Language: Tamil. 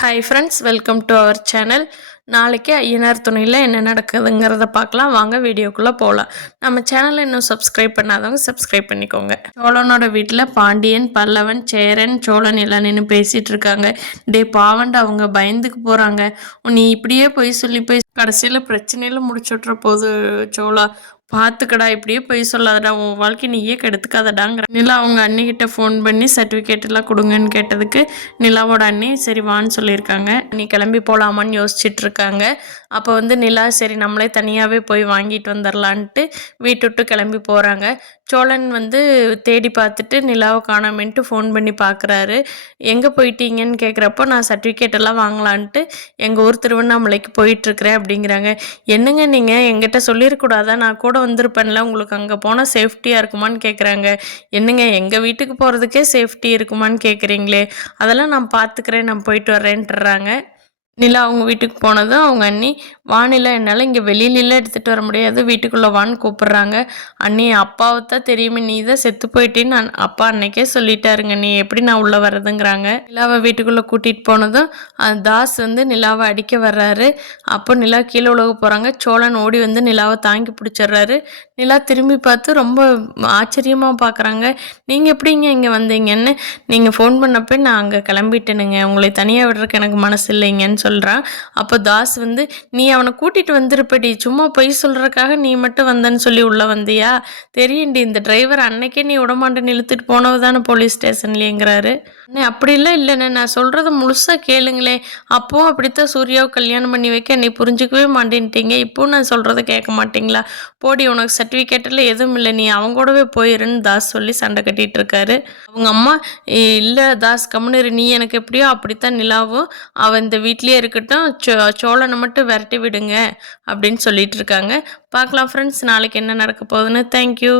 Hi friends, welcome to our channel. நாளைக்கு ஐயனார் துணையில் என்ன நடக்குதுங்கிறத பார்க்கலாம். வாங்க வீடியோக்குள்ளே போகலாம். நம்ம சேனலை இன்னும் சப்ஸ்கிரைப் பண்ணாதவங்க சப்ஸ்கிரைப் பண்ணிக்கோங்க. சோழனோட வீட்டில் பாண்டியன், பல்லவன், சேரன், சோழன் எல்லாம் நின்று பேசிகிட்டு இருக்காங்க. டே பாவண்ட அவங்க பயந்துக்கு போகிறாங்க. நீ இப்படியே போய் சொல்லி போய் கடைசியில் பிரச்சனையில் முடிச்சுட்ற போது சோழா, பார்த்துக்கடா, இப்படியே போய் சொல்லாதடா, உன் வாழ்க்கை நீயே கெடுத்துக்காதடாங்கிற நிலா அவங்க அண்ணிக்கிட்ட ஃபோன் பண்ணி சர்டிஃபிகேட் எல்லாம் கொடுங்கன்னு கேட்டதுக்கு நிலாவோட அண்ணி சரி வான்னு சொல்லியிருக்காங்க. நீ கிளம்பி போகலாமான்னு யோசிச்சுட்டு இருக்காங்க. அப்போ நிலா சரி நம்மளே தனியாகவே போய் வாங்கிட்டு வந்துடலான்ட்டு வீட்டு விட்டு கிளம்பி போகிறாங்க. சோழன் தேடி பார்த்துட்டு நிலாவை காணாமன்ட்டு ஃபோன் பண்ணி பார்க்குறாரு. எங்கே போயிட்டீங்கன்னு கேட்குறப்போ நான் சர்டிஃபிகேட் எல்லாம் வாங்கலான்ட்டு எங்கள் ஊர் திருவண்ணாமலைக்கு போயிட்டுருக்கிறேன் அப்படிங்கிறாங்க. என்னங்க நீங்கள் எங்கிட்ட சொல்லிடக்கூடாதா, நான் கூட வந்திருப்பேன்ல, உங்களுக்கு அங்கே போனால் சேஃப்டியாக இருக்குமான்னு கேட்குறாங்க. என்னங்க எங்கள் வீட்டுக்கு போகிறதுக்கே சேஃப்டி இருக்குமான்னு கேட்குறீங்களே, அதெல்லாம் நான் பார்த்துக்கிறேன், நான் போயிட்டு வரேன்ட்டுறாங்க. நிலா அவங்க வீட்டுக்கு போனதும் அவங்க அண்ணி, வானிலை என்னால் இங்கே வெளியிலலாம் எடுத்துகிட்டு வர முடியாது, வீட்டுக்குள்ளே வான்னு கூப்பிட்றாங்க. அண்ணி அப்பாவை தான் தெரியுமே, நீ தான் செத்து போயிட்டேன்னு அப்பா அன்னைக்கே சொல்லிட்டாருங்க, நீ எப்படி நான் உள்ளே வர்றதுங்கிறாங்க. நிலாவை வீட்டுக்குள்ளே கூட்டிகிட்டு போனதும் தாஸ் நிலாவை அடிக்க வர்றாரு. அப்போ நிலா கீழே உலக போகிறாங்க. சோழன் ஓடி நிலாவை தாங்கி பிடிச்சிடுறாரு. நிலா திரும்பி பார்த்து ரொம்ப ஆச்சரியமாக பார்க்குறாங்க. நீங்கள் எப்படிங்க இங்கே வந்தீங்கன்னு, நீங்கள் ஃபோன் பண்ணப்போ நான் அங்கே கிளம்பிட்டேனுங்க, உங்களை தனியாக விடுறதுக்கு எனக்கு மனசு இல்லைங்கன்னு சொல்கிறான். அப்போ தாஸ் நீ அவனை கூட்டிகிட்டு வந்திருப்படி, சும்மா பொய் சொல்கிறதுக்காக நீ மட்டும் வந்தேன்னு சொல்லி உள்ளே வந்தியா, தெரியுண்டி இந்த டிரைவர் அன்னைக்கே நீ விடமாட்டேன்னு இழுத்துட்டு போனது தானே போலீஸ் ஸ்டேஷன்லேங்கிறாரு. அண்ணே அப்படிலாம் இல்லைண்ணே, நான் சொல்கிறத முழுசாக கேளுங்களே, அப்போவும் அப்படித்தான் சூர்யாவை கல்யாணம் பண்ணி வைக்க என்னை புரிஞ்சிக்கவே மாட்டேன்ட்டீங்க, இப்போவும் நான் சொல்கிறத கேட்க மாட்டீங்களா, போடி உனக்கு சர்டிஃபிகேட்டில் எதுவும் இல்லை, நீ அவங்க கூடவே போயிருன்னு தாஸ் சொல்லி சண்டை கட்டிகிட்டு இருக்காரு. அவங்க அம்மா, இல்லை தாஸ் கம்முனு, நீ எனக்கு எப்படியோ அப்படித்தான் நிலாவும் அவன் இந்த வீட்லேயே இருக்கட்டும், சோழனை மட்டும் விரட்டி விடுங்க அப்படின்னு சொல்லிட்டு இருக்காங்க. பார்க்கலாம் ஃப்ரெண்ட்ஸ், நாளைக்கு என்ன நடக்க போகுதுன்னு. தேங்க்யூ.